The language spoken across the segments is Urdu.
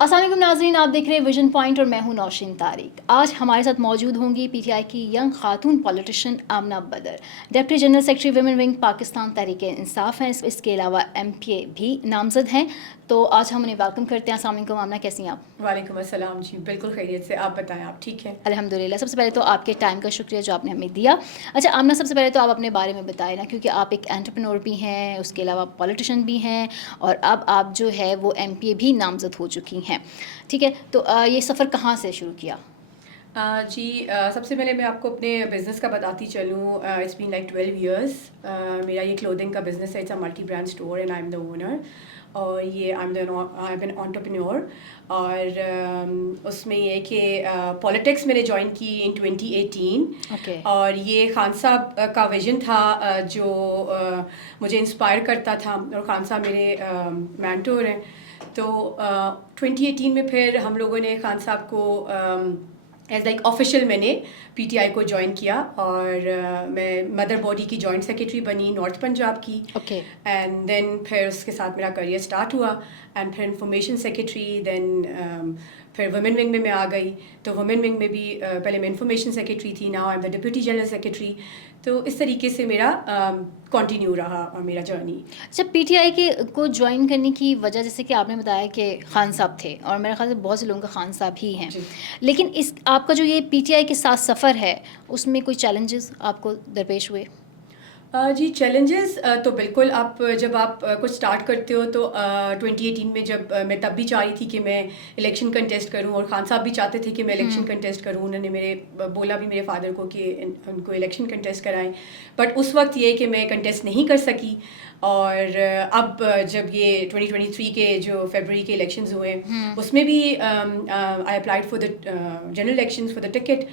السلام علیکم ناظرین، آپ دیکھ رہے ہیں ویژن پوائنٹ اور میں ہوں نوشین طارق۔ آج ہمارے ساتھ موجود ہوں گی پی ٹی آئی کی ینگ خاتون politician Amna Badr, deputy general secretary women wing Pakistan Tehreek Insaf ہیں، اس کے علاوہ ایم پی اے بھی نامزد ہیں۔ تو آج ہم انہیں ویلکم کرتے ہیں۔ السلام علیکم آمنہ، کیسی ہیں آپ؟ وعلیکم السلام جی، بالکل خیریت سے، آپ بتائیں آپ ٹھیک ہیں؟ الحمدللہ۔ سب سے پہلے تو آپ کے ٹائم کا شکریہ جو آپ نے ہمیں دیا۔ اچھا آمنہ، سب سے پہلے تو آپ اپنے بارے میں بتائیں نا، کیونکہ آپ ایک انٹرپرینور بھی ہیں، اس کے علاوہ پولیٹیشین بھی ہیں، اور اب آپ جو ہے وہ ایم پی اے بھی نامزد ہو چکی ہیں، ٹھیک ہے؟ تو یہ سفر کہاں سے شروع کیا؟ جی، سب سے پہلے میں آپ کو اپنے بزنس کا بتاتی چلوں۔ It's been like 12 years. میرا یہ کلودنگ کا بزنس ہے، it's a multi brand store and I am the owner, اور یہ آئی ایم این انٹرپرینور۔ اور اس میں یہ کہ پالیٹکس میں نے جوائن کی ان 2018، اوکے۔ اور یہ خان صاحب کا ویژن تھا جو مجھے انسپائر کرتا تھا، اور خان صاحب میرے مینٹور ہیں۔ تو 2018 میں پھر ہم لوگوں نے خان صاحب کو ایز لائک آفیشیل میں نے پی ٹی آئی کو جوائن کیا، اور میں مدر باڈی کی جوائنٹ سیکرٹری بنی نارتھ پنجاب کی۔ اوکے۔ اینڈ دین پھر اس کے ساتھ میرا کریئر اسٹارٹ ہوا، اینڈ پھر انفارمیشن سیکرٹری، دین پھر وومن ونگ میں آ گئی۔ تو وومن ونگ میں بھی پہلے میں انفارمیشن سیکرٹری تھی، now I am the deputy general secretary. تو اس طریقے سے میرا کنٹینیو رہا اور میرا جرنی۔ اچھا، پی ٹی آئی کے کو جوائن کرنے کی وجہ، جیسے کہ آپ نے بتایا کہ خان صاحب تھے، اور میرے خیال سے بہت سے لوگوں کا خان صاحب ہی ہیں، لیکن اس آپ کا جو یہ پی ٹی آئی کے ساتھ سفر ہے، اس میں کوئی چیلنجز آپ کو درپیش ہوئے؟ جی، چیلنجز تو بالکل، جب آپ کچھ اسٹارٹ کرتے ہو تو 2018 میں جب میں تب بھی چاہ رہی تھی کہ میں الیکشن کنٹیسٹ کروں، اور خان صاحب بھی چاہتے تھے کہ میں الیکشن کنٹیسٹ کروں۔ انہوں نے میرے بولا بھی میرے فادر کو کہ ان کو الیکشن کنٹیسٹ کرائیں، بٹ اس وقت یہ کہ میں کنٹیسٹ نہیں کر سکی۔ اور اب جب یہ 2023 کے جو فیبرری کے الیکشنز ہوئے، اس میں بھی I applied for the general election for the ticket,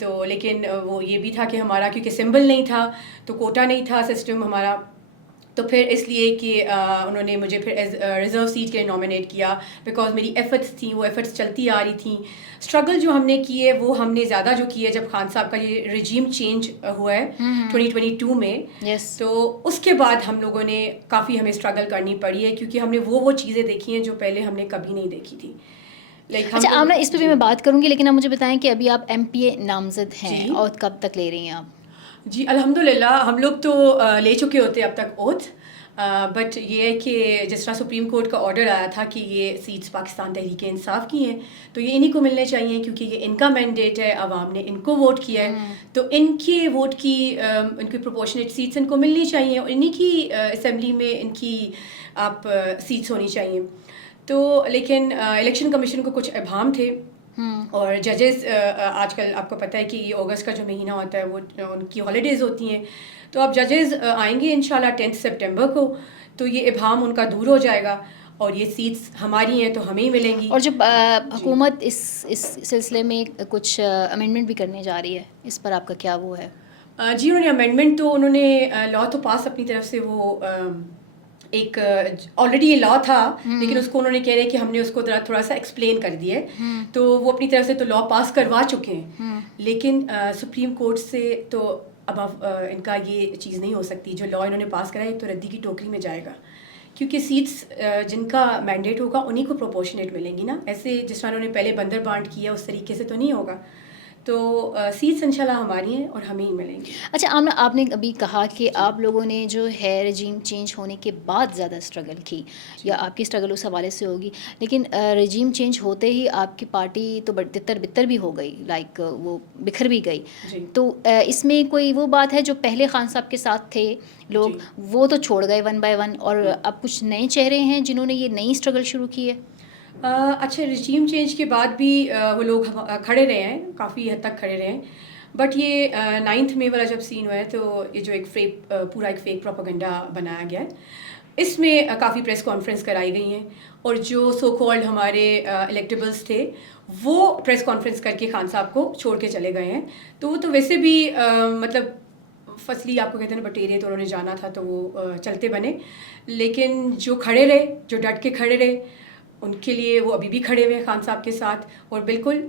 تو لیکن وہ یہ بھی تھا کہ ہمارا کیونکہ سمبل نہیں تھا، تو کوٹا نہیں تھا سسٹم ہمارا، تو پھر اس لیے کہ انہوں نے مجھے پھر ایز ریزرو سیٹ کے لیے نامینیٹ کیا، بیکاز میری ایفرٹس تھیں، وہ ایفرٹس چلتی آ رہی تھیں۔ اسٹرگل جو ہم نے کی ہے وہ ہم نے زیادہ جو کی ہے جب خان صاحب کا یہ رجیم چینج ہوا ہے 2022 میں، تو اس کے بعد ہم لوگوں نے کافی ہمیں اسٹرگل کرنی پڑی ہے، کیونکہ ہم نے وہ چیزیں دیکھی ہیں جو پہلے ہم نے کبھی نہیں دیکھی تھی۔ اچھا آمنہ، اس پہ بھی میں بات کروں گی، لیکن آپ مجھے بتائیں کہ ابھی آپ ایم پی اے نامزد ہیں، اور کب تک لے رہی ہیں آپ؟ جی الحمدللہ، ہم لوگ تو لے چکے ہوتے اب تک اوتھ، بٹ یہ ہے کہ جس طرح سپریم کورٹ کا آرڈر آیا تھا کہ یہ سیٹس پاکستان تحریک انصاف کی ہیں، تو یہ انہی کو ملنے چاہیے، کیونکہ یہ ان کا مینڈیٹ ہے، عوام نے ان کو ووٹ کیا ہے، تو ان کے ووٹ کی ان کی پروپورشنیٹ سیٹس ان کو ملنی چاہیے، اور انہی کی اسمبلی میں ان کی آپ سیٹس ہونی چاہیے۔ تو لیکن الیکشن کمیشن کو کچھ ابہام تھے، اور ججز آج کل آپ کو پتہ ہے کہ یہ اگست کا جو مہینہ ہوتا ہے وہ ان کی ہالیڈیز ہوتی ہیں، تو اب ججز آئیں گے انشاءاللہ 10 سپٹمبر کو، تو یہ ابہام ان کا دور ہو جائے گا، اور یہ سیٹس ہماری ہیں تو ہمیں ہی ملیں گی۔ اور جو حکومت اس سلسلے میں کچھ امینڈمنٹ بھی کرنے جا رہی ہے، اس پر آپ کا کیا وہ ہے؟ جی، انہوں نے امینڈمنٹ تو انہوں نے لا تو پاس اپنی طرف سے وہ ایک آلریڈی یہ لا تھا، لیکن اس کو انہوں نے کہہ رہے کہ ہم نے اس کو تھوڑا سا ایکسپلین کر دیا ہے، تو وہ اپنی طرف سے تو لا پاس کروا چکے ہیں، لیکن سپریم کورٹ سے تو اب ان کا یہ چیز نہیں ہو سکتی، جو لا انہوں نے پاس کرا ہے تو ردی کی ٹوکری میں جائے گا، کیونکہ سیٹس جن کا مینڈیٹ ہوگا انہی کو پروپورشنیٹ ملیں گی نا، ایسے جس طرح انہوں نے پہلے بندر بانٹ کیا اس طریقے سے تو نہیں ہوگا، تو سیٹس انشاءاللہ ہماری ہیں اور ہمیں ہی ملیں گی۔ اچھا آمنہ، آپ نے ابھی کہا کہ آپ لوگوں نے جو ہے رجیم چینج ہونے کے بعد زیادہ اسٹرگل کی، یا آپ کی اسٹرگل اس حوالے سے ہوگی، لیکن رجیم چینج ہوتے ہی آپ کی پارٹی تو تتر بتر بھی ہو گئی، لائک وہ بکھر بھی گئی، تو اس میں کوئی وہ بات ہے جو پہلے خان صاحب کے ساتھ تھے لوگ وہ تو چھوڑ گئے ون بائی ون، اور اب کچھ نئے چہرے ہیں جنہوں نے یہ نئی اسٹرگل شروع کی ہے؟ اچھا، رجیم چینج کے بعد بھی وہ لوگ کھڑے رہے ہیں، کافی حد تک کھڑے رہے ہیں، بٹ یہ 9 مئی والا جب سین ہوا ہے تو یہ جو ایک پورا ایک فیک پروپیگنڈا بنایا گیا ہے، اس میں کافی پریس کانفرنس کرائی گئی ہیں، اور جو سو کالڈ ہمارے الیکٹیبلس تھے وہ پریس کانفرنس کر کے خان صاحب کو چھوڑ کے چلے گئے ہیں، تو وہ تو ویسے بھی مطلب فصلی آپ کو کہتے ہیں نا بٹیرے، تو انہوں نے جانا تھا تو وہ چلتے بنے، لیکن جو کھڑے رہے، جو ڈٹ کے کھڑے رہے، ان کے لیے وہ ابھی بھی کھڑے ہوئے خان صاحب کے ساتھ، اور بالکل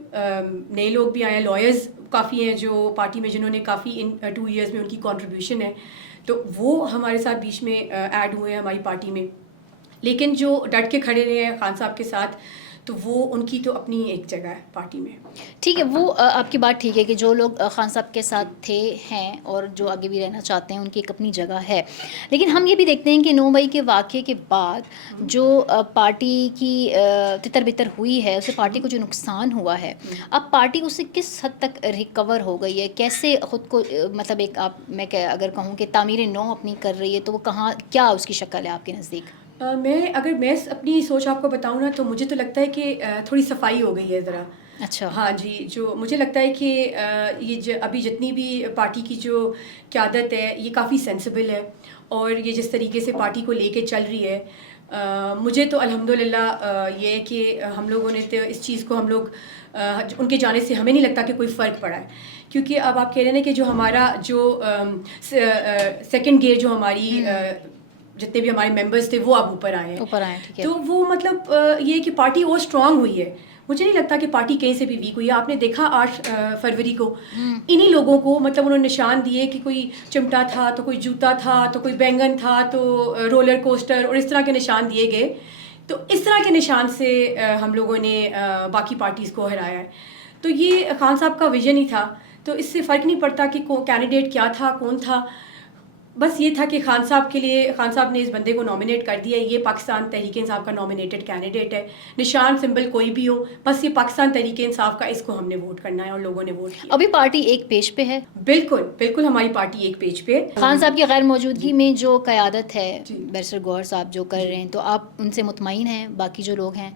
نئے لوگ بھی آئے ہیں، لائرز کافی ہیں جو پارٹی میں جنہوں نے کافی ان 2 ایئرز میں ان کی کنٹریبیوشن ہے، تو وہ ہمارے ساتھ بیچ میں ایڈ ہوئے ہیں ہماری پارٹی میں، لیکن جو ڈٹ کے کھڑے رہے ہیں خان صاحب کے ساتھ، تو وہ ان کی تو اپنی ایک جگہ ہے پارٹی میں. ٹھیک ہے، وہ آپ کی بات ٹھیک ہے کہ جو لوگ خان صاحب کے ساتھ تھے ہیں اور جو آگے بھی رہنا چاہتے ہیں ان کی ایک اپنی جگہ ہے، لیکن ہم یہ بھی دیکھتے ہیں کہ 9 مئی کے واقعے کے بعد جو پارٹی کی تتر بتر ہوئی ہے، اسے پارٹی کو جو نقصان ہوا ہے، اب پارٹی اس سے کس حد تک ریکور ہو گئی ہے، کیسے خود کو مطلب ایک میں اگر کہوں کہ تعمیر نو اپنی کر رہی ہے، تو وہ کہاں کیا اس کی شکل ہے آپ کے نزدیک؟ میں اپنی سوچ آپ کو بتاؤں نا، تو مجھے تو لگتا ہے کہ تھوڑی صفائی ہو گئی ہے ذرا. اچھا. ہاں جی، جو مجھے لگتا ہے کہ یہ ابھی جتنی بھی پارٹی کی جو قیادت ہے یہ کافی سینسیبل ہے، اور یہ جس طریقے سے پارٹی کو لے کے چل رہی ہے، مجھے تو الحمدللہ یہ ہے کہ ہم لوگوں نے تو اس چیز کو ان کے جانے سے ہمیں نہیں لگتا کہ کوئی فرق پڑا ہے. کیونکہ اب آپ کہہ رہے ہیں کہ جو ہمارا جو سیکنڈ گیئر جو ہماری جتنے بھی ہمارے ممبرس تھے وہ اب اوپر آئے ہیں. ٹھیک ہے. تو وہ مطلب یہ کہ پارٹی اور اسٹرانگ ہوئی ہے. مجھے نہیں لگتا کہ پارٹی کہیں سے بھی ویک ہوئی ہے. آپ نے دیکھا 8 فروری کو انہی لوگوں کو مطلب انہوں نے نشان دیے کہ کوئی چمٹا تھا تو کوئی جوتا تھا تو کوئی بینگن تھا تو رولر کوسٹر اور اس طرح کے نشان دیے گئے. تو اس طرح کے نشان سے ہم لوگوں نے باقی پارٹیز کو ہرایا ہے. تو یہ خان صاحب کا ویژن ہی تھا. تو اس سے فرق نہیں پڑتا کہ کینڈیڈیٹ کیا تھا، کون تھا. بس یہ تھا کہ خان صاحب نے اس بندے کو نامینیٹ کر دیا. یہ پاکستان تحریک انصاف کا نامینیٹڈ کینڈیڈیٹ ہے. نشان سمبل کوئی بھی ہو، بس یہ پاکستان تحریک انصاف کا، اس کو ہم نے ووٹ کرنا ہے اور لوگوں نے ووٹ کیا. ابھی پارٹی ایک پیج پہ ہے. بالکل بالکل، ہماری پارٹی ایک پیج پہ. خان صاحب کی غیر موجودگی میں جو قیادت ہے بیرسٹر گوہر صاحب جو کر رہے ہیں، تو آپ ان سے مطمئن ہیں؟ باقی جو لوگ ہیں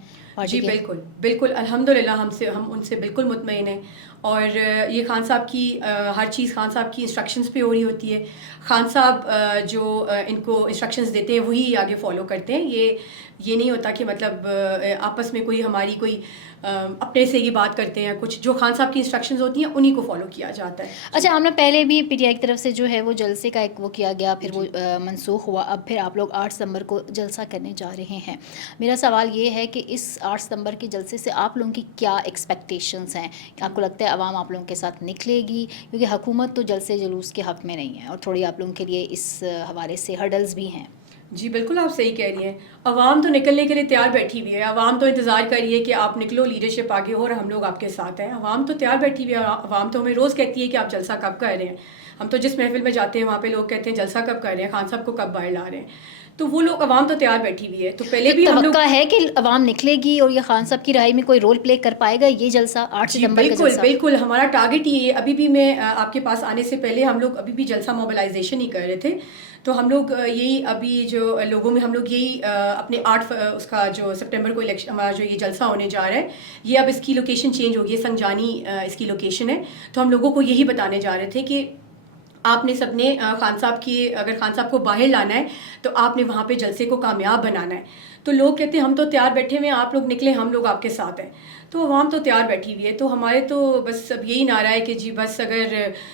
جی بالکل بالکل، الحمدللہ ہم ان سے بالکل مطمئن ہیں. اور یہ خان صاحب کی ہر چیز خان صاحب کی انسٹرکشنز پہ ہو رہی ہوتی ہے. خان صاحب جو ان کو انسٹرکشنز دیتے ہیں وہی آگے فالو کرتے ہیں. یہ نہیں ہوتا کہ مطلب آپس میں کوئی ہماری کوئی اپنے سے یہ بات کرتے ہیں. کچھ جو خان صاحب کی انسٹرکشنز ہوتی ہیں انہی کو فالو کیا جاتا ہے. اچھا، ہم نے پہلے بھی پی ٹی آئی کی طرف سے جو ہے وہ جلسے کا ایک وہ کیا گیا، پھر وہ منسوخ ہوا. اب پھر آپ لوگ 8 ستمبر کو جلسہ کرنے جا رہے ہیں. میرا سوال یہ ہے کہ اس 8 ستمبر کے جلسے سے آپ لوگوں کی کیا ایکسپیکٹیشنز ہیں؟ آپ کو لگتا ہے عوام آپ لوگوں کے ساتھ نکلے گی؟ کیونکہ حکومت تو جلسے جلوس کے حق میں نہیں ہے، اور تھوڑی آپ لوگوں کے لیے اس حوالے سے ہرڈلز بھی ہیں. جی بالکل، آپ صحیح کہہ رہی ہیں. عوام تو نکلنے کے لیے تیار بیٹھی ہوئی ہے. عوام تو انتظار کر رہی ہے کہ آپ نکلو، لیڈرشپ آگے ہو اور ہم لوگ آپ کے ساتھ ہیں. عوام تو تیار بیٹھی ہوئی ہے. عوام تو ہمیں روز کہتی ہے کہ آپ جلسہ کب کر رہے ہیں. ہم تو جس محفل میں جاتے ہیں وہاں پہ لوگ کہتے ہیں جلسہ کب کر رہے ہیں، خان صاحب کو کب باہر لا رہے ہیں. تو وہ لوگ عوام تو تیار بیٹھی ہوئی ہے. تو پہلے بھی ہم لوگ توقع ہے کہ عوام نکلے گی اور یہ خان صاحب کی رائے میں کوئی رول پلے کر پائے گا یہ جلسہ 8 ستمبر کا جلسہ؟ بالکل ہمارا ٹارگٹ ہی ہے. ابھی بھی میں آپ کے پاس آنے سے پہلے ہم لوگ ابھی بھی جلسہ موبلائزیشن ہی کر رہے تھے. تو ہم لوگ یہی ابھی جو لوگوں میں ہم لوگ یہی اپنے 8 اس کا جو سپٹمبر کو الیکشن ہمارا جو یہ جلسہ ہونے جا رہا ہے، یہ اب اس کی لوکیشن چینج ہوگی ہے. سنجانی اس کی لوکیشن ہے. تو ہم لوگوں کو یہی بتانے جا رہے تھے کہ آپ نے سب نے خان صاحب کی، اگر خان صاحب کو باہر لانا ہے تو آپ نے وہاں پہ جلسے کو کامیاب بنانا ہے. تو لوگ کہتے ہیں ہم تو تیار بیٹھے ہوئے ہیں، آپ لوگ نکلیں، ہم لوگ آپ کے ساتھ ہیں. تو عوام تو تیار بیٹھی ہوئی ہے. تو ہمارے تو بس اب یہی نعرہ ہے کہ جی بس اگر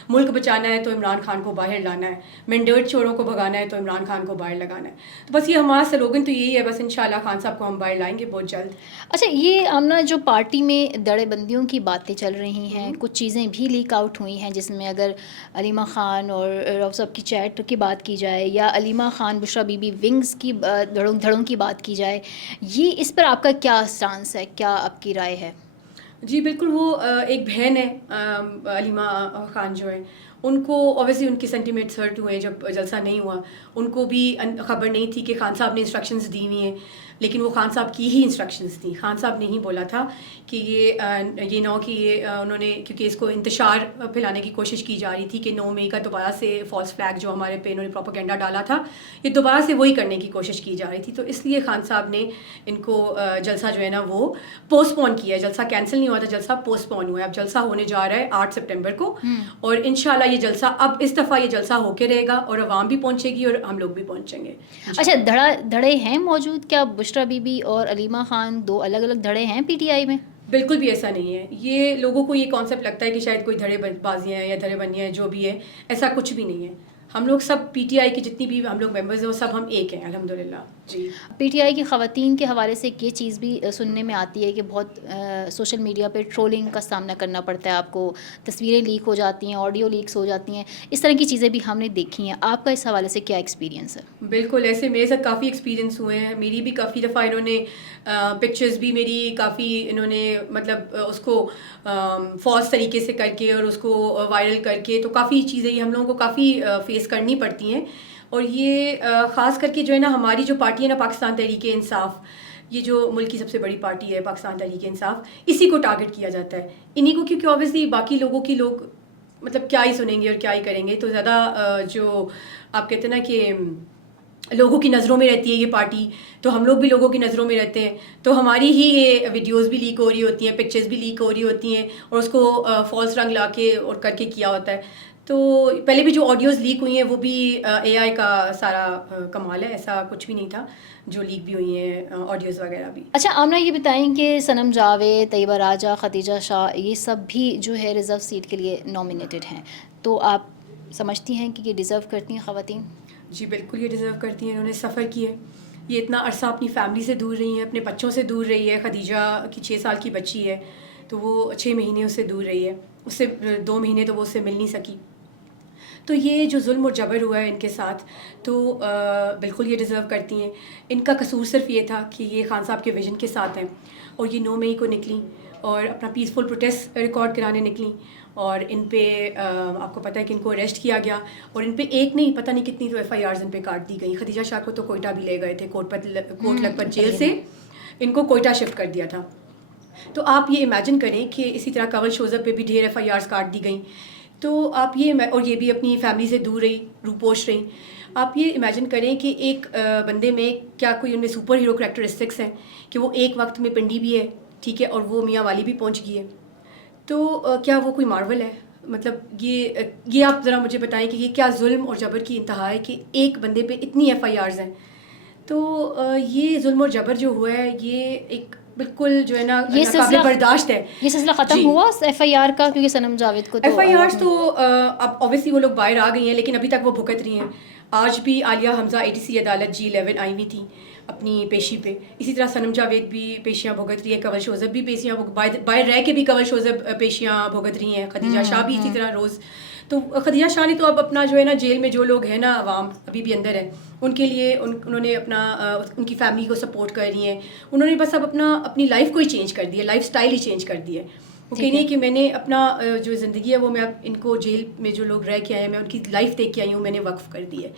ملک بچانا ہے تو عمران خان کو باہر لانا ہے، مینڈیٹ چوروں کو بھگانا ہے تو عمران خان کو باہر لگانا ہے. تو بس یہ ہمارا سلوگن تو یہی ہے. بس انشاءاللہ خان صاحب کو ہم باہر لائیں گے بہت جلد. اچھا، یہ آمنہ جو پارٹی میں دڑے بندیوں کی باتیں چل رہی ہیں، کچھ چیزیں بھی لیک آؤٹ ہوئی ہیں، جس میں اگر علیمہ خان اور رؤف صاحب کی چیٹ کی بات کی جائے یا علیمہ خان بشریٰ بی بی ونگز کی دھڑوں کی بات کی جائے، یہ اس پر آپ کا کیا سٹانس ہے، کیا آپ کی رائے ہے؟ جی بالکل، وہ ایک بہن ہے علیمہ خان جو ہے، ان کو اوبیسلی ان کے سینٹیمنٹس ہرٹ ہوئے جب جلسہ نہیں ہوا. ان کو بھی خبر نہیں تھی کہ خان صاحب نے انسٹرکشنز دی ہوئی ہیں، لیکن وہ خان صاحب کی ہی انسٹرکشنز تھیں. خان صاحب نے ہی بولا تھا کہ یہ نو کہ یہ انہوں نے، کیونکہ اس کو انتشار پھیلانے کی کوشش کی جا رہی تھی کہ 9 مئی کا دوبارہ سے فالس فلیگ جو ہمارے پہ انہوں نے پروپیگنڈا ڈالا تھا، یہ دوبارہ سے وہی کرنے کی کوشش کی جا رہی تھی. تو اس لیے خان صاحب نے ان کو جلسہ جو ہے نا وہ پوسٹ پون کیا ہے. جلسہ کینسل نہیں ہوا تھا، جلسہ پوسٹ پون ہوا ہے. اب جلسہ ہونے جا رہا ہے 8 سپٹمبر کو، اور انشاءاللہ یہ جلسہ اب اس دفعہ یہ جلسہ ہو کے رہے گا اور عوام بھی پہنچے گی اور ہم لوگ بھی پہنچیں گے. اچھا، دھڑے ہیں موجود؟ کیا بشریٰ بی بی اور علیمہ خان 2 الگ الگ دھڑے ہیں پی ٹی آئی میں؟ بالکل بھی ایسا نہیں ہے. یہ لوگوں کو یہ کانسیپٹ لگتا ہے کہ شاید کوئی دھڑے بازیاں ہیں یا دھڑے بندیاں ہیں، جو بھی ہے ایسا کچھ بھی نہیں ہے. ہم لوگ سب پی ٹی آئی کی جتنی بھی ہم لوگ ممبرز ہیں وہ سب ہم ایک ہیں الحمدللہ. جی پی ٹی آئی کی خواتین کے حوالے سے ایک یہ چیز بھی سننے میں آتی ہے کہ بہت سوشل میڈیا پہ ٹرولنگ کا سامنا کرنا پڑتا ہے آپ کو, تصویریں لیک ہو جاتی ہیں, آڈیو لیکس ہو جاتی ہیں, اس طرح کی چیزیں بھی ہم نے دیکھی ہیں. آپ کا اس حوالے سے کیا ایکسپیرینس ہے؟ بالکل ایسے میرے ساتھ کافی ایکسپیرینس ہوئے ہیں. میری بھی کافی دفعہ انہوں نے پکچرز بھی میری کافی انہوں نے مطلب اس کو فالس طریقے سے کر کے اور اس کو وائرل کر کے, تو کافی چیزیں یہ ہم لوگوں کو کافی فیس کرنی پڑتی ہیں. اور یہ خاص کر کے جو ہے نا ہماری جو پارٹی ہے نا پاکستان تحریک انصاف, یہ جو ملک کی سب سے بڑی پارٹی ہے پاکستان تحریک انصاف, اسی کو ٹارگٹ کیا جاتا ہے, انہی کو, کیونکہ اوبیسلی باقی لوگوں کی لوگ مطلب کیا ہی سنیں گے اور کیا ہی کریں گے. تو زیادہ جو آپ کہتے ہیں نا کہ لوگوں کی نظروں میں رہتی ہے یہ پارٹی, تو ہم لوگ بھی لوگوں کی نظروں میں رہتے ہیں, تو ہماری ہی یہ ویڈیوز بھی لیک ہو رہی ہوتی ہیں, پکچرز بھی لیک ہو رہی ہوتی ہیں, اور اس کو فالس رنگ لا کے اور کر کے کیا ہوتا ہے. تو پہلے بھی جو آڈیوز لیک ہوئی ہیں وہ بھی اے آئی کا سارا کمال ہے, ایسا کچھ بھی نہیں تھا جو لیک بھی ہوئی ہیں آڈیوز وغیرہ بھی. اچھا آمنہ یہ بتائیں کہ صنم جاوید, طیبہ راجہ, خدیجہ شاہ, یہ سب بھی جو ہے ریزرو سیٹ کے لیے نامینیٹڈ ہیں, تو آپ سمجھتی ہیں کہ یہ ڈیزرو کرتی ہیں خواتین؟ جی بالکل یہ ڈیزرو کرتی ہیں. انہوں نے سفر کیا ہے, یہ اتنا عرصہ اپنی فیملی سے دور رہی ہیں, اپنے بچوں سے دور رہی ہے. خدیجہ کی 6 سال کی بچی ہے, تو وہ 6 مہینے اس سے دور رہی ہے, اس سے 2 مہینے تو وہ اس سے مل نہیں سکی. تو یہ جو ظلم اور جبر ہوا ہے ان کے ساتھ, تو بالکل یہ ڈیزرو کرتی ہیں. ان کا قصور صرف یہ تھا کہ یہ خان صاحب کے ویژن کے ساتھ ہیں, اور یہ 9 مئی کو نکلیں اور اپنا پیسفل پروٹیسٹ ریکارڈ کرانے نکلیں, اور ان پہ آپ کو پتہ ہے کہ ان کو اریسٹ کیا گیا, اور ان پہ ایک نہیں پتہ نہیں کتنی تو ایف آئی آرز ان پہ کاٹ دی گئی. خدیجہ شاہ کو تو کوئٹہ بھی لے گئے تھے, کوٹ لکھپت جیل سے ان کو کوئٹہ شفٹ کر دیا تھا. تو آپ یہ امیجن کریں کہ اسی طرح کنول شوذب پہ بھی ڈھیر ایف آئی آرز کاٹ دی گئیں. تو آپ یہ, اور یہ بھی اپنی فیملی سے دور رہی, روپوش رہی. آپ یہ امیجن کریں کہ ایک بندے میں کیا کوئی ان میں سپر ہیرو کریکٹرسٹکس ہیں کہ وہ ایک وقت میں پنڈی بھی ہے, ٹھیک ہے, اور وہ میاں والی بھی پہنچ گئی ہے. تو کیا وہ کوئی مارول ہے؟ مطلب یہ آپ ذرا مجھے بتائیں کہ یہ کیا ظلم اور جبر کی انتہا ہے کہ ایک بندے پہ اتنی ایف آئی آرز ہیں. تو یہ ظلم اور جبر جو ہوا ہے یہ ایک بالکل جو ہے نا ناقابل برداشت ہے. یہ سلسلہ ختم ہوا ایف آئی آر کا؟ کیونکہ صنم جاوید کو تو ایف آئی آرز تو اب اوبیسلی وہ لوگ باہر آ گئی ہیں, لیکن ابھی تک وہ بھگت رہی ہیں. آج بھی عالیہ حمزہ اے ٹی سی عدالت G11 آئی ہوئی تھی اپنی پیشی پہ. اسی طرح صنم جاوید بھی پیشیاں بھگت رہی ہے, کنول شوذب بھی پیشیاں باہر رہ کے بھی کنول شوذب پیشیاں بھگت رہی ہیں, خدیجہ شاہ بھی اسی طرح روز. تو خدیجہ شاہ نے تو اب اپنا جو ہے نا جیل میں جو لوگ ہیں نا عوام ابھی بھی اندر ہیں, ان کے لیے انہوں نے اپنا ان کی فیملی کو سپورٹ کر رہی ہیں. انہوں نے بس اب اپنی لائف کو ہی چینج کر دیا, لائف اسٹائل ہی چینج کر دیا ہے. وہ کہہ رہی ہیں کہ میں نے اپنا جو زندگی ہے وہ میں ان کو جیل میں جو لوگ رہ کے آئے ہیں میں ان کی لائف دیکھ کے آئی ہوں, میں نے وقف کر دی ہے.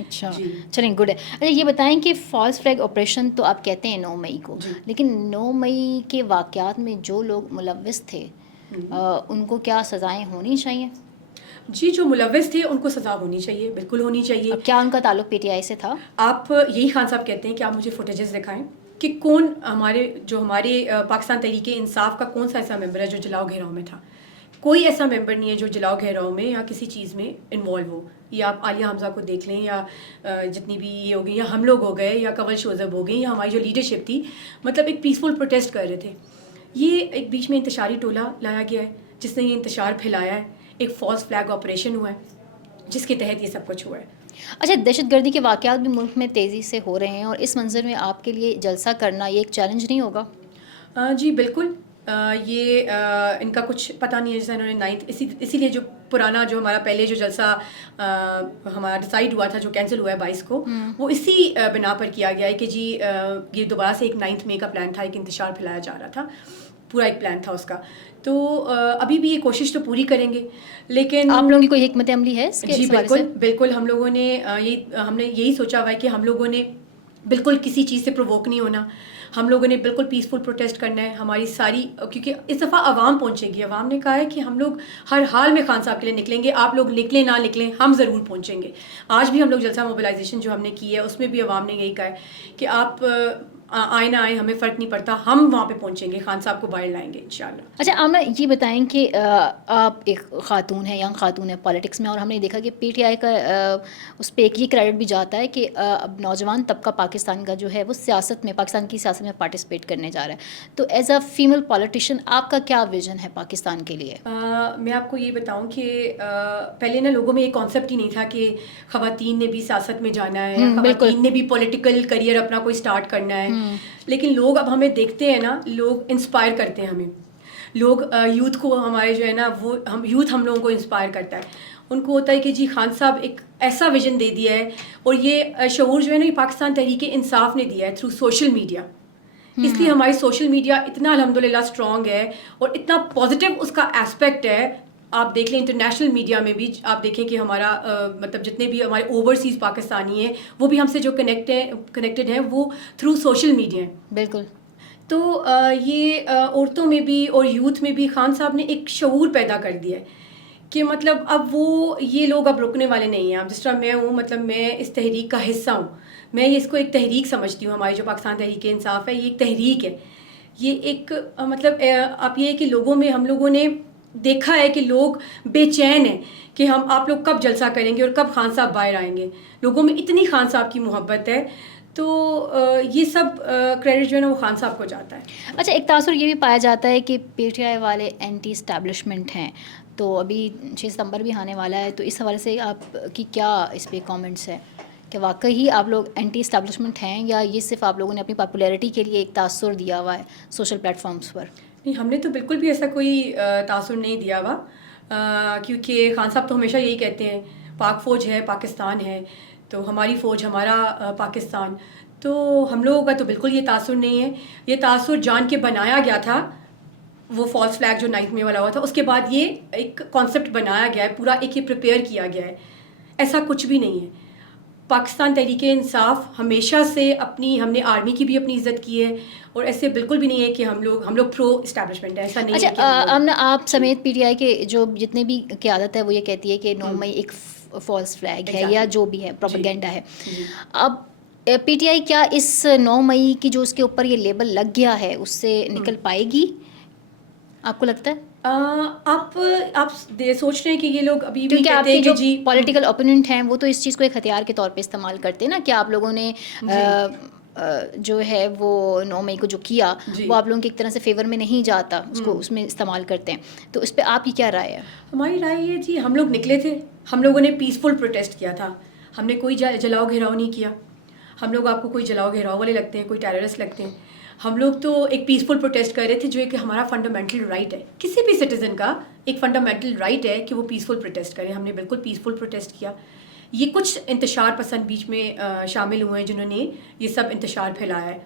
اچھا چلیں گڈ ہے. اچھا یہ بتائیں کہ فالس فلیگ آپریشن تو آپ کہتے ہیں 9 مئی کو, لیکن 9 مئی کے واقعات میں جو لوگ ملوث تھے ان کو کیا سزائیں ہونی چاہیے؟ جی جو ملوث تھے ان کو سزا ہونی چاہیے, بالکل ہونی چاہیے. کیا ان کا تعلق پی ٹی آئی سے تھا؟ آپ یہی خان صاحب کہتے ہیں کہ آپ مجھے فوٹیجز دکھائیں کہ کون ہمارے پاکستان تحریک انصاف کا کون سا ایسا ممبر ہے جو جلاؤ گھیراؤ میں تھا. کوئی ایسا ممبر نہیں ہے جو جلاؤ گھیراؤ میں یا کسی چیز میں انوالو ہو. یا آپ عالیہ حمزہ کو دیکھ لیں, یا جتنی بھی یہ ہو گئی, یا ہم لوگ ہو گئے, یا کنول شوذب ہو گئی, یا ہماری جو لیڈرشپ تھی, مطلب ایک پیسفل پروٹیسٹ کر رہے تھے. یہ ایک بیچ میں انتشاری ٹولہ لایا گیا ہے جس نے یہ انتشار پھیلایا ہے. ایک فالس فلیگ آپریشن ہوا ہے جس کے تحت یہ سب کچھ ہوا ہے. اچھا دہشت گردی کے واقعات بھی ملک میں تیزی سے ہو رہے ہیں, اور اس منظر میں آپ کے لیے جلسہ کرنا یہ ایک چیلنج نہیں ہوگا؟ جی بالکل. یہ ان کا کچھ پتہ نہیں ہے, جیسے انہوں نے 9 اسی لیے جو پرانا جو ہمارا پہلے جو جلسہ ہمارا ڈیسائیڈ ہوا تھا جو کینسل ہوا ہے 22 کو, وہ اسی بنا پر کیا گیا ہے کہ جی یہ دوبارہ سے ایک 9 مئی کا پلان تھا, ایک انتشار پھیلایا جا رہا تھا, پورا ایک پلان تھا اس کا. تو ابھی بھی یہ کوشش تو پوری کریں گے, لیکن آپ لوگوں کی کوئی حکمت عملی ہے اس کے؟ جی بالکل ہم لوگوں نے یہی سوچا ہوا ہے کہ ہم لوگوں نے بالکل کسی چیز سے پرووک نہیں ہونا. ہم لوگوں نے بالکل پیسفل پروٹیسٹ کرنا ہے. ہماری ساری, کیونکہ اس دفعہ عوام پہنچے گی, عوام نے کہا ہے کہ ہم لوگ ہر حال میں خان صاحب کے لیے نکلیں گے, آپ لوگ نکلیں نہ نکلیں ہم ضرور پہنچیں گے. آج بھی ہم لوگ جلسہ موبلائزیشن جو ہم نے کی ہے اس میں بھی عوام نے یہی کہا ہے کہ آپ آئے نہ آئے ہمیں فرق نہیں پڑتا, ہم وہاں پہ پہنچیں گے, خان صاحب کو باہر لائیں گے انشاءاللہ. اچھا آمنہ یہ بتائیں کہ آپ ایک خاتون ہیں, ینگ خاتون ہیں پالیٹکس میں, اور ہم نے دیکھا کہ پی ٹی آئی کا اس پہ ایک یہ کریڈٹ بھی جاتا ہے کہ اب نوجوان طبقہ پاکستان کا جو ہے وہ سیاست میں, پاکستان کی سیاست میں پارٹیسپیٹ کرنے جا رہا ہے. تو ایز اے فیمیل پالیٹیشین آپ کا کیا ویژن ہے پاکستان کے لیے؟ میں آپ کو یہ بتاؤں کہ پہلے نا لوگوں میں یہ کانسیپٹ ہی نہیں تھا کہ خواتین نے بھی سیاست میں جانا ہے, خواتین نے بھی پولیٹیکل کریئر اپنا کوئی اسٹارٹ کرنا ہے. لیکن لوگ اب ہمیں دیکھتے ہیں نا, لوگ انسپائر کرتے ہیں ہمیں, لوگ یوتھ کو ہمارے جو ہے نا وہ ہم لوگوں کو انسپائر کرتا ہے. ان کو ہوتا ہے کہ جی خان صاحب ایک ایسا ویژن دے دیا ہے, اور یہ شعور جو ہے نا یہ پاکستان تحریک انصاف نے دیا ہے تھرو سوشل میڈیا. اس لیے ہماری سوشل میڈیا اتنا الحمدللہ اسٹرانگ ہے اور اتنا پازیٹیو اس کا ایسپیکٹ ہے. آپ دیکھ لیں انٹرنیشنل میڈیا میں بھی آپ دیکھیں کہ ہمارا مطلب جتنے بھی ہمارے اوورسیز پاکستانی ہیں وہ بھی ہم سے جو کنیکٹڈ ہیں وہ تھرو سوشل میڈیا ہیں. بالکل. تو یہ عورتوں میں بھی اور یوتھ میں بھی خان صاحب نے ایک شعور پیدا کر دیا ہے کہ مطلب اب وہ یہ لوگ اب رکنے والے نہیں ہیں. اب جس طرح میں ہوں, مطلب میں اس تحریک کا حصہ ہوں, میں اس کو ایک تحریک سمجھتی ہوں. ہماری جو پاکستان تحریک انصاف ہے یہ ایک تحریک ہے. یہ ایک مطلب آپ یہ ہے کہ لوگوں میں ہم لوگوں نے دیکھا ہے کہ لوگ بے چین ہیں کہ آپ لوگ کب جلسہ کریں گے اور کب خان صاحب باہر آئیں گے. لوگوں میں اتنی خان صاحب کی محبت ہے. تو یہ سب کریڈٹ جو ہے نا وہ خان صاحب کو جاتا ہے. اچھا ایک تاثر یہ بھی پایا جاتا ہے کہ پی ٹی آئی والے اینٹی اسٹیبلشمنٹ ہیں, تو ابھی 6 ستمبر بھی آنے والا ہے, تو اس حوالے سے آپ کی کیا اس پہ کامنٹس ہیں کہ واقعی آپ لوگ اینٹی اسٹیبلشمنٹ ہیں یا یہ صرف آپ لوگوں نے اپنی پاپولیرٹی کے لیے ایک تاثر دیا ہوا ہے سوشل پلیٹ فارمس پر؟ نہیں, ہم نے تو بالکل بھی ایسا کوئی تاثر نہیں دیا ہوا, کیونکہ خان صاحب تو ہمیشہ یہی کہتے ہیں پاک فوج ہے, پاکستان ہے, تو ہماری فوج ہمارا پاکستان. تو ہم لوگوں کا تو بالکل یہ تاثر نہیں ہے. یہ تاثر جان کے بنایا گیا تھا, وہ فالس فلیگ جو 9 مئی والا ہوا تھا, اس کے بعد یہ ایک کانسیپٹ بنایا گیا ہے, پورا ایک یہ پریپیئر کیا گیا ہے. ایسا کچھ بھی نہیں ہے. پاکستان تحریک انصاف ہمیشہ سے ہم نے آرمی کی بھی اپنی عزت کی ہے, اور ایسے بالکل بھی نہیں ہے کہ ہم لوگ پرو اسٹیبلشمنٹ ہے, ایسا نہیں ہے. اچھا آپ سمیت پی ٹی آئی کے جو جتنے بھی قیادت ہے وہ یہ کہتی ہے کہ 9 مئی ایک فالس فلیگ ہے یا جو بھی ہے پروپیگنڈا ہے. اب پی ٹی آئی کیا اس 9 مئی کی جو اس کے اوپر یہ لیبل لگ گیا ہے اس سے نکل پائے گی, آپ کو لگتا ہے؟ آپ سوچ رہے ہیں کہ یہ لوگ ابھی بھی کیونکہ آپ کہتے کے ہیں جو کہ جی پولیٹیکل اوپوننٹ ہیں وہ تو اس چیز کو ایک ہتھیار کے طور پہ استعمال کرتے ہیں نا, کہ آپ لوگوں نے جو ہے وہ 9 مئی کو جو کیا وہ آپ لوگوں کی ایک طرح سے فیور میں نہیں جاتا, اس کو اس میں استعمال کرتے ہیں. تو اس پہ آپ کی کیا رائے ہے؟ ہماری رائے یہ جی, ہم لوگ نکلے تھے, ہم لوگوں نے پیسفل پروٹیسٹ کیا تھا, ہم نے کوئی جلاؤ گھیراؤ نہیں کیا. ہم لوگ آپ کو کوئی جلاؤ گھیراؤ والے لگتے ہیں, کوئی ٹیررسٹ لگتے ہیں؟ ہم لوگ تو ایک پیسفل پروٹیسٹ کر رہے تھے, جو کہ ہمارا فنڈامنٹل رائٹ ہے. کسی بھی سٹیزن کا ایک فنڈامنٹل رائٹ ہے کہ وہ پیسفل پروٹیسٹ کرے. ہم نے بالکل پیسفل پروٹیسٹ کیا. یہ کچھ انتشار پسند بیچ میں شامل ہوئے ہیں جنہوں نے یہ سب انتشار پھیلایا ہے.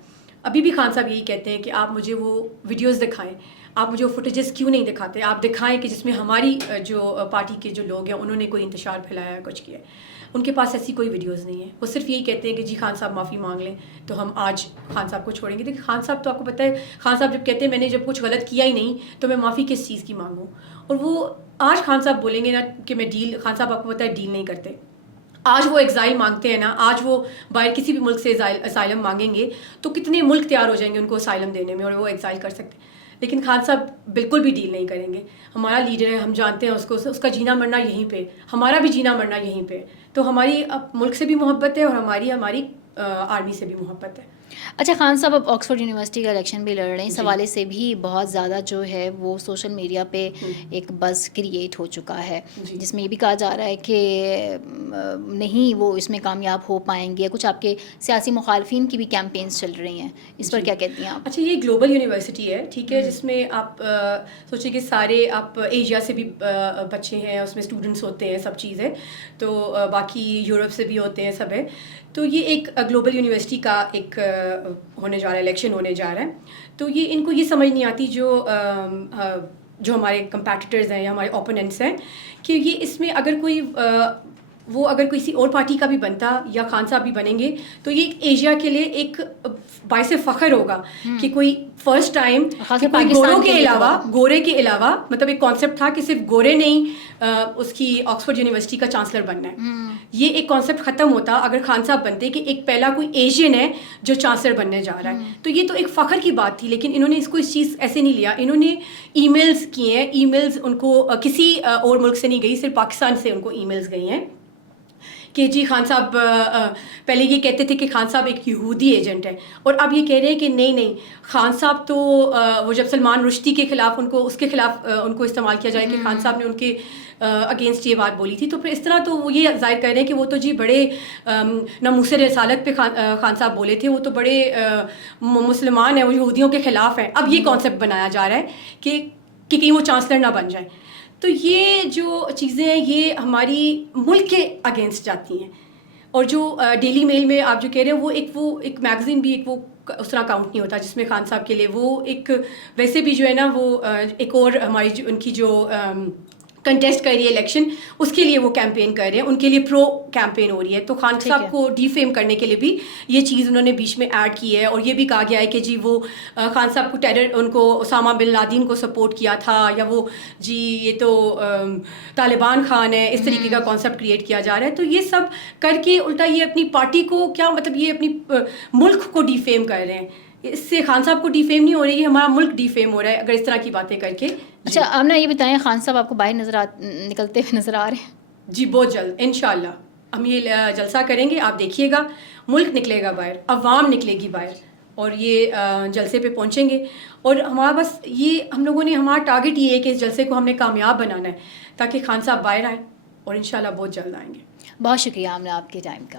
ابھی بھی خان صاحب یہی کہتے ہیں کہ آپ مجھے وہ ویڈیوز دکھائیں, آپ مجھے وہ فوٹیجز کیوں نہیں دکھاتے, آپ دکھائیں کہ جس میں ہماری جو پارٹی کے جو لوگ ہیں انہوں نے کوئی انتشار پھیلایا ہے, کچھ کیا ہے. ان کے پاس ایسی کوئی ویڈیوز نہیں ہے. وہ صرف یہی کہتے ہیں کہ جی خان صاحب معافی مانگ لیں تو ہم آج خان صاحب کو چھوڑیں گے. دیکھیں خان صاحب تو آپ کو پتہ ہے, خان صاحب جب کہتے ہیں میں نے جب کچھ غلط کیا ہی نہیں تو میں معافی کس چیز کی مانگوں. اور وہ آج خان صاحب بولیں گے نا کہ میں خان صاحب آپ کو پتہ ہے ڈیل نہیں کرتے. آج وہ ایگزائل مانگتے ہیں نا, آج وہ باہر کسی بھی ملک سے اسائلم مانگیں گے تو کتنے ملک تیار ہو جائیں گے ان کو اسائلم دینے میں, اور وہ ایگزائل کر سکتے ہیں. لیکن خان صاحب بالکل بھی ڈیل نہیں کریں گے. ہمارا لیڈر ہے, ہم جانتے ہیں اس کا جینا مرنا یہیں پہ, ہمارا بھی جینا مرنا یہیں پہ. تو ہماری ملک سے بھی محبت ہے اور ہماری آرمی سے بھی محبت ہے. اچھا خان صاحب اب آکسفورڈ یونیورسٹی کا الیکشن بھی لڑ رہے ہیں, اس حوالے سے بھی بہت زیادہ جو ہے وہ سوشل میڈیا پہ ایک بز کریٹ ہو چکا ہے, جس میں یہ بھی کہا جا رہا ہے کہ نہیں وہ اس میں کامیاب ہو پائیں گے. کچھ آپ کے سیاسی مخالفین کی بھی کیمپینز چل رہی ہیں, اس پر کیا کہتی ہیں آپ؟ اچھا یہ گلوبل یونیورسٹی ہے, ٹھیک ہے, جس میں آپ سوچیں کہ سارے آپ ایشیا سے بھی بچے ہیں, اس میں اسٹوڈنٹس ہوتے ہیں, سب چیزیں, تو باقی یورپ سے بھی ہوتے ہیں, سب ہے. تو یہ ایک گلوبل یونیورسٹی کا ایک ہونے جا رہا ہے, الیکشن ہونے جا رہا ہے. تو یہ ان کو یہ سمجھ نہیں آتی جو ہمارے کمپیٹیٹرز ہیں یا ہمارے اوپوننٹس ہیں کہ یہ اس میں اگر کوئی وہ اگر کسی اور پارٹی کا بھی بنتا یا خان صاحب بھی بنیں گے تو یہ ایشیا کے لیے ایک باعث فخر ہوگا کہ کوئی فرسٹ ٹائم خاص کہ کوئی پاکستان گوروں کے کے لیے تو علاوہ بہت- گورے کے علاوہ مطلب ایک کانسیپٹ تھا کہ صرف گورے نہیں اس کی آکسفورڈ یونیورسٹی کا چانسلر بننا ہے. یہ ایک کانسیپٹ ختم ہوتا اگر خان صاحب بنتے کہ ایک پہلا کوئی ایشین ہے جو چانسلر بننے جا رہا ہے. تو یہ تو ایک فخر کی بات تھی, لیکن انہوں نے اس کو اس چیز ایسے نہیں لیا. انہوں نے ای میلز کیے ہیں, ای میلز ان کو کسی اور ملک سے نہیں گئی, صرف پاکستان سے ان کو ای میلز گئی ہیں کہ جی خان صاحب پہلے یہ کہتے تھے کہ خان صاحب ایک یہودی ایجنٹ ہے, اور اب یہ کہہ رہے ہیں کہ نہیں خان صاحب تو وہ جب سلمان رشدی کے خلاف ان کو اس کے خلاف ان کو استعمال کیا جائے کہ خان صاحب نے ان کے اگینسٹ یہ بات بولی تھی, تو پھر اس طرح تو وہ یہ ظاہر کر رہے ہیں کہ وہ تو جی بڑے ناموس رسالت پہ خان صاحب بولے تھے, وہ تو بڑے مسلمان ہیں, وہ یہودیوں کے خلاف ہیں. اب یہ کانسیپٹ بنایا جا رہا ہے کہ کہیں وہ چانسلر نہ بن جائے. تو یہ جو چیزیں ہیں یہ ہماری ملک کے اگینسٹ جاتی ہیں. اور جو ڈیلی میل میں آپ جو کہہ رہے ہیں وہ ایک میگزین بھی ایک وہ اس طرح کاؤنٹ نہیں ہوتا جس میں خان صاحب کے لیے وہ ایک ویسے بھی جو ہے نا وہ ایک اور ہماری ان کی جو کنٹیسٹ کر رہی ہے الیکشن, اس کے لیے وہ کیمپین کر رہے ہیں, ان کے لیے پرو کیمپین ہو رہی ہے. تو خان صاحب کو ڈی فیم کرنے کے لیے بھی یہ چیز انہوں نے بیچ میں ایڈ کی ہے, اور یہ بھی کہا گیا ہے کہ جی وہ خان صاحب کو ان کو اسامہ بن لادن کو سپورٹ کیا تھا, یا وہ جی یہ تو طالبان خان ہے, اس طریقے کا کانسیپٹ کریٹ کیا جا رہا ہے. تو یہ سب کر کے الٹا یہ اپنی پارٹی کو کیا مطلب یہ اپنی ملک کو ڈی فیم کر رہے ہیں. اس سے خان صاحب کو ڈی فیم نہیں ہو رہی ہے, ہمارا ملک ڈی فیم ہو رہا ہے اگر اس طرح کی باتیں کر کے. اچھا آمنہ یہ بتائیں, خان صاحب آپ کو باہر نکلتے ہوئے نظر آ رہے ہیں؟ جی بہت جلد انشاءاللہ ہم یہ جلسہ کریں گے, آپ دیکھیے گا ملک نکلے گا باہر, عوام نکلے گی باہر, اور یہ جلسے پہ پہنچیں گے. اور ہمارا بس یہ ہم لوگوں نے ہمارا ٹارگٹ یہ ہے کہ اس جلسے کو ہم نے کامیاب بنانا ہے تاکہ خان صاحب باہر آئیں, اور انشاءاللہ بہت جلد آئیں گے. بہت شکریہ آمنہ آپ کے ٹائم کا.